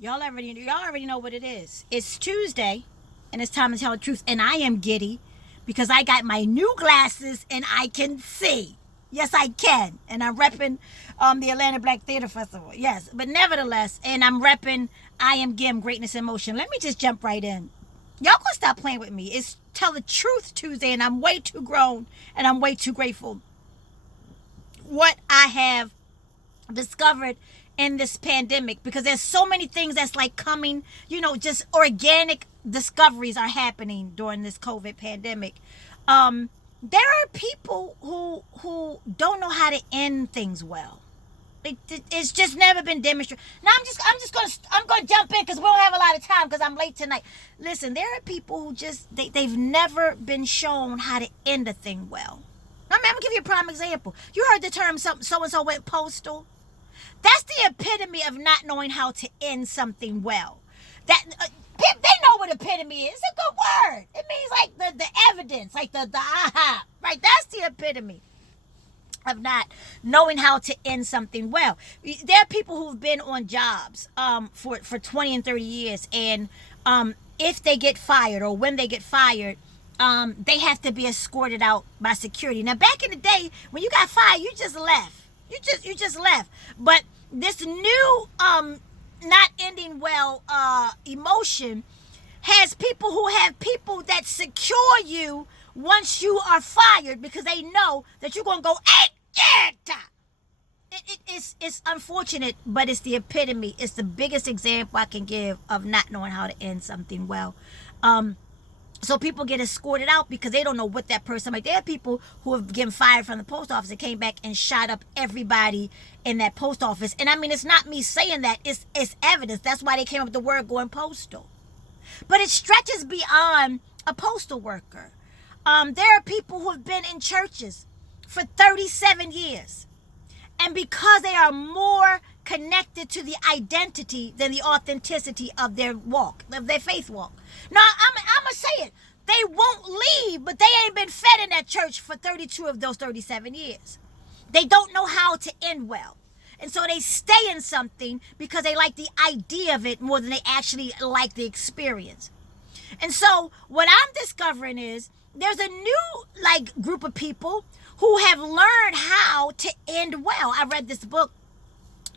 Y'all already know what it is. It's Tuesday, and it's time to tell the truth. And I am giddy because I got my new glasses and I can see. Yes, I can. And I'm repping the Atlanta Black Theater Festival. Yes, but nevertheless, and I'm repping I Am Gim, Greatness in Motion. Let me just jump right in. Y'all gonna stop playing with me. It's Tell the Truth Tuesday, and I'm way too grown and I'm way too grateful. What I have discovered in this pandemic, because there's so many things that's like coming, just organic discoveries are happening during this COVID pandemic. There are people who don't know how to end things well. It's just never been demonstrated. Now I'm gonna jump in because we don't have a lot of time because I'm late tonight. Listen, there are people who they've never been shown how to end a thing well. I'm gonna give you a prime example. You heard the term so and so went postal. That's the epitome of not knowing how to end something well. That they know what epitome is. It's a good word. It means like the evidence, like the aha, right? That's the epitome of not knowing how to end something well. There are people who've been on jobs for 20 and 30 years, and if they get fired or when they get fired, they have to be escorted out by security. Now, back in the day, when you got fired, you just left. You just left. But this new not ending well emotion has people who have people that secure you once you are fired because they know that you're gonna go it's unfortunate, but it's the epitome. It's the biggest example I can give of not knowing how to end something well. So people get escorted out because they don't know what that person. Like, there are people who have been fired from the post office and came back and shot up everybody in that post office. And I mean, it's not me saying that. It's evidence. That's why they came up with the word going postal. But it stretches beyond a postal worker. There are people who have been in churches for 37 years. And because they are more connected to the identity than the authenticity of their walk, of their faith walk. Now, I'm going to say it. They won't leave, but they ain't been fed in that church for 32 of those 37 years. They don't know how to end well. And so they stay in something because they like the idea of it more than they actually like the experience. And so what I'm discovering is there's a new group of people who have learned how to end well. I read this book.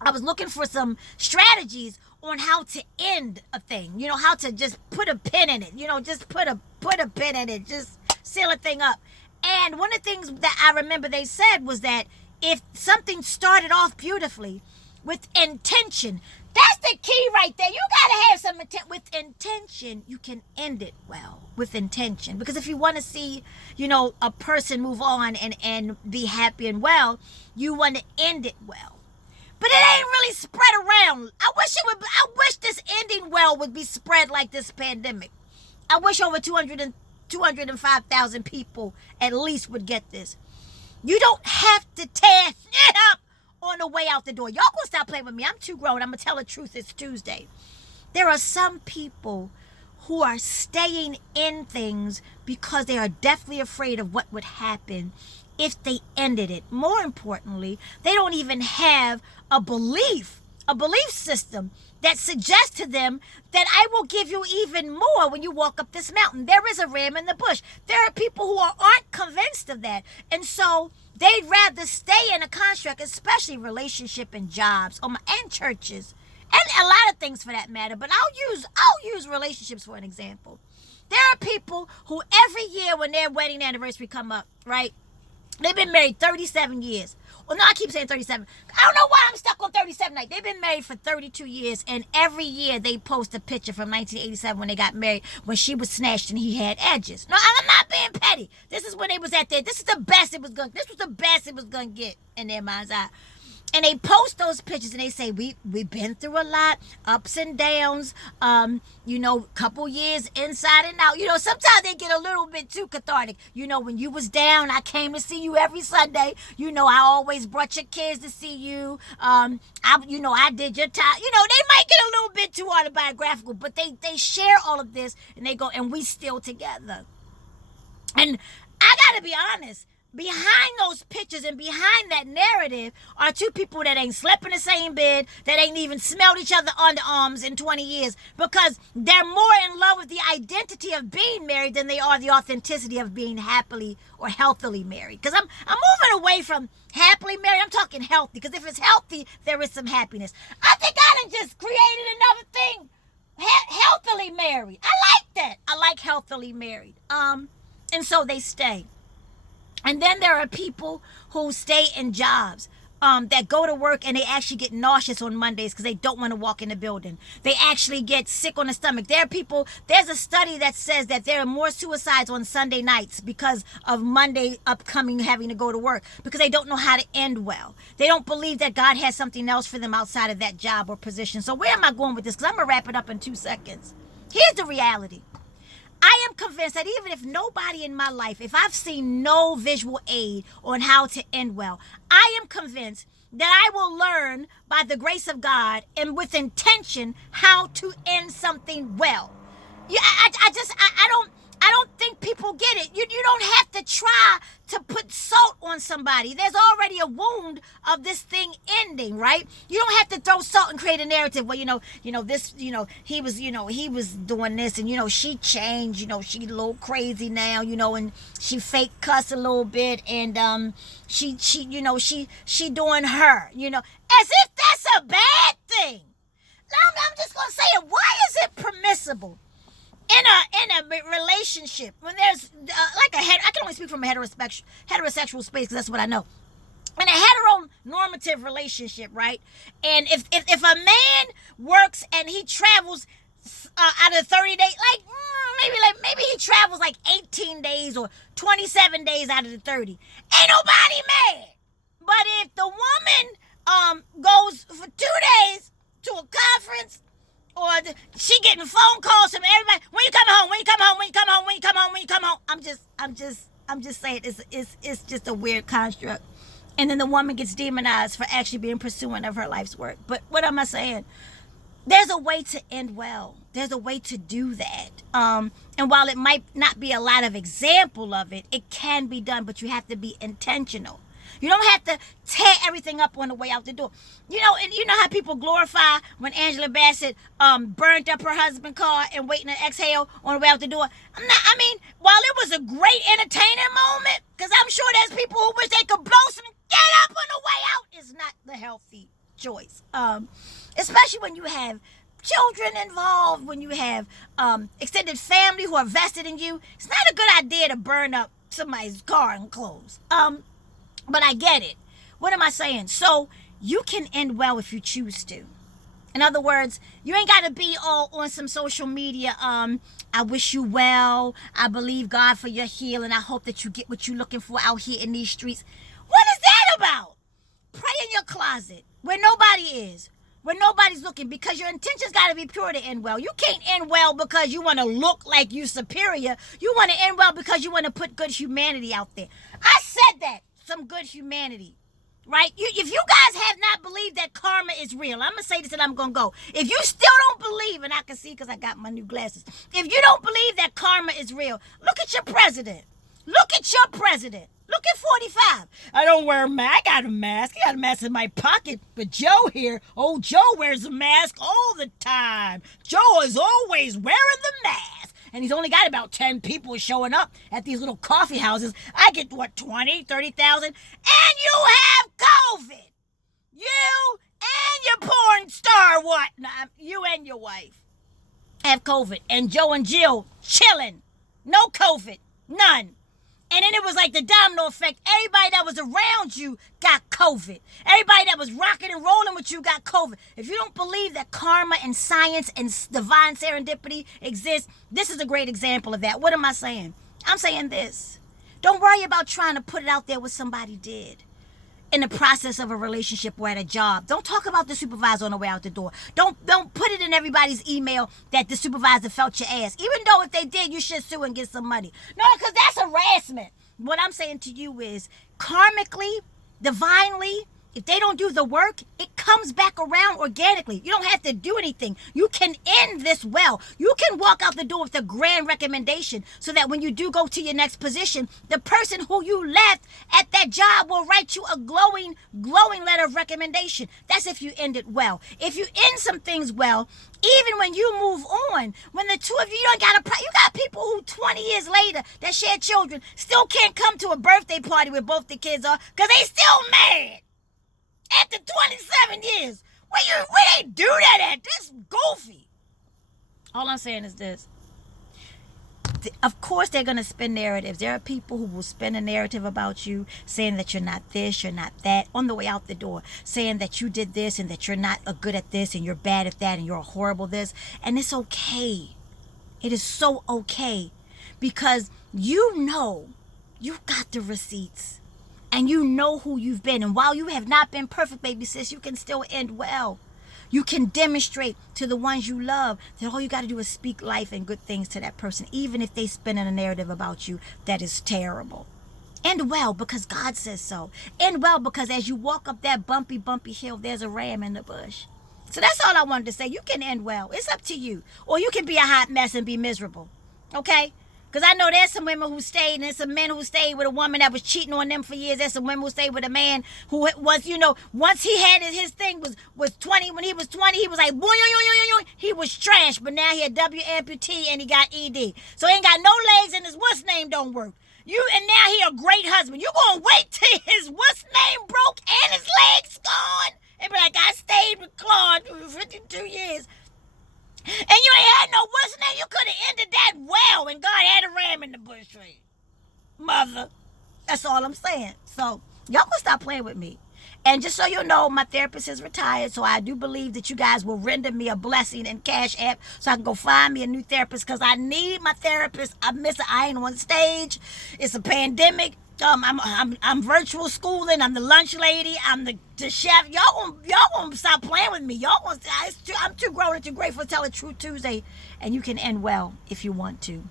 I was looking for some strategies on how to end a thing. How to just put a pin in it. Just put a pin in it. Just seal a thing up. And one of the things that I remember they said was that if something started off beautifully with intention, that's the key right there. You got to have some intent. With intention, you can end it well. With intention. Because if you want to see, a person move on and be happy and well, you want to end it well. But it ain't really spread around. I wish this ending well would be spread like this pandemic. I wish over 205,000 people at least would get this. You don't have to tear it up on the way out the door. Y'all gonna stop playing with me. I'm too grown. I'm gonna tell the truth. It's Tuesday. There are some people who are staying in things because they are deathly afraid of what would happen if they ended it. More importantly, they don't even have a belief system that suggests to them that I will give you even more when you walk up this mountain. There is a ram in the bush. There are people who aren't convinced of that. And so they'd rather stay in a construct, especially relationship and jobs and churches and a lot of things for that matter. But I'll use relationships for an example. There are people who every year when their wedding anniversary come up, right? They've been married 37 years. Well, no, I keep saying 37. I don't know why I'm stuck on 37. They've been married for 32 years, and every year they post a picture from 1987 when they got married, when she was snatched and he had edges. No, I'm not being petty. This is when they was at there. This was the best it was going to get in their mind's eye. And they post those pictures and they say, we've been through a lot, ups and downs, couple years inside and out. Sometimes they get a little bit too cathartic. When you was down, I came to see you every Sunday. I always brought your kids to see you. I did your time. They might get a little bit too autobiographical, but they share all of this and they go, and we still together. And I got to be honest. behind those pictures and behind that narrative are two people that ain't slept in the same bed, that ain't even smelled each other underarms in 20 years, because they're more in love with the identity of being married than they are the authenticity of being happily or healthily married. Because I'm moving away from happily married. I'm talking healthy, because if it's healthy, there is some happiness. I think I done just created another thing. Healthily married. I like that. I like healthily married. And so they stay. And then there are people who stay in jobs that go to work and they actually get nauseous on Mondays because they don't want to walk in the building. They actually get sick on the stomach. There are people, there's a study that says that there are more suicides on Sunday nights because of Monday upcoming having to go to work, because they don't know how to end well. They don't believe that God has something else for them outside of that job or position. So where am I going with this? Because I'm going to wrap it up in 2 seconds. Here's the reality. I am convinced that even if nobody in my life, if I've seen no visual aid on how to end well, I am convinced that I will learn by the grace of God and with intention how to end something well. Yeah, I don't think people get it. You don't have to try to put salt on somebody. There's already a wound of this thing ending, right? You don't have to throw salt and create a narrative. Well, he was doing this, and she changed. She a little crazy now. And she fake cuss a little bit, and she doing her. As if that's a bad thing. I'm just gonna say it. Why is it permissible in a relationship when there's I can only speak from a heterosexual space because that's what I know. In a heteronormative relationship, right? And if a man works and he travels out of 30 days, maybe he travels like 18 days or 27 days out of the 30, ain't nobody mad. But if the woman goes for 2 days to a conference, or she getting phone calls from everybody, when you come home, when you come home, when you come home, when you come home, when you come home. I'm just saying it's just a weird construct. And then the woman gets demonized for actually being pursuing of her life's work. But what am I saying? There's a way to end well. There's a way to do that. And while it might not be a lot of example of it, it can be done, but you have to be intentional. You don't have to tear everything up on the way out the door. And you know how people glorify when Angela Bassett burned up her husband's car and waiting to exhale on the way out the door. While it was a great entertaining moment, because I'm sure there's people who wish they could blow some get up on the way out, it's not the healthy choice. Especially when you have children involved, when you have extended family who are vested in you. It's not a good idea to burn up somebody's car and clothes. But I get it. What am I saying? So you can end well if you choose to. In other words, you ain't got to be all on some social media. I wish you well. I believe God for your healing. I hope that you get what you're looking for out here in these streets. What is that about? Pray in your closet where nobody is, where nobody's looking, because your intentions got to be pure to end well. You can't end well because you want to look like you superior. You want to end well because you want to put good humanity out there. I said that. Some good humanity, right? If you guys have not believed that karma is real, I'm going to say this and I'm going to go. If you still don't believe, and I can see because I got my new glasses, if you don't believe that karma is real, look at your president. Look at your president. Look at 45. I don't wear a mask. I got a mask. I got a mask in my pocket. But Joe here, old Joe wears a mask all the time. Joe is always wearing the mask. And he's only got about 10 people showing up at these little coffee houses. I get, 20, 30,000? And you have COVID. You and your porn star, what? You and your wife have COVID. And Joe and Jill chilling. No COVID. None. And then it was like the domino effect. Everybody that was around you got COVID. Everybody that was rocking and rolling with you got COVID. If you don't believe that karma and science and divine serendipity exist, this is a great example of that. What am I saying? I'm saying this. Don't worry about trying to put it out there what somebody did in the process of a relationship or at a job. Don't talk about the supervisor on the way out the door. Don't put it in everybody's email that the supervisor felt your ass. Even though if they did, you should sue and get some money. No, because that's harassment. What I'm saying to you is, karmically, divinely, if they don't do the work, it comes back around organically. You don't have to do anything. You can end this well. You can walk out the door with a grand recommendation so that when you do go to your next position, the person who you left at that job will write you a glowing letter of recommendation. That's if you end it well. If you end some things well, even when you move on, when the two of you, you got people who 20 years later that share children still can't come to a birthday party where both the kids are because they still mad after 27 years. Where they do that at? That's goofy. All I'm saying is this. Of course they're going to spin narratives. There are people who will spin a narrative about you, saying that you're not this, you're not that, on the way out the door, saying that you did this and that you're not good at this and you're bad at that and you're a horrible this. And it's okay. It is so okay, because you know you got the receipts and you know who you've been. And while you have not been perfect, baby sis, you can still end well. You can demonstrate to the ones you love that all you got to do is speak life and good things to that person, even if they spin in a narrative about you that is terrible. End well because God says so. End well because as you walk up that bumpy hill, there's a ram in the bush. So that's all I wanted to say. You can end well. It's up to you. Or you can be a hot mess and be miserable. Okay? Because I know there's some women who stayed, and there's some men who stayed with a woman that was cheating on them for years. There's some women who stayed with a man who was, once he had his thing was 20. When he was 20, he was like, boy, he was trash. But now he a W amputee and he got ED. So he ain't got no legs and his what's name don't work. And now he a great husband. You gonna wait till his what's name broke and his legs gone? And be like, I stayed with Claude for 52 years. And you ain't had no what's name. You could have ended that well, and God had a ram in the bush for you. Mother. That's all I'm saying. So, y'all can stop playing with me. And just so you know, my therapist is retired, so I do believe that you guys will render me a blessing in Cash App so I can go find me a new therapist, because I need my therapist. I miss it. I ain't on stage. It's a pandemic. I'm virtual schooling. I'm the lunch lady. I'm the chef. Y'all gonna stop playing with me. I'm too grown and too grateful to tell a true Tuesday, and you can end well if you want to.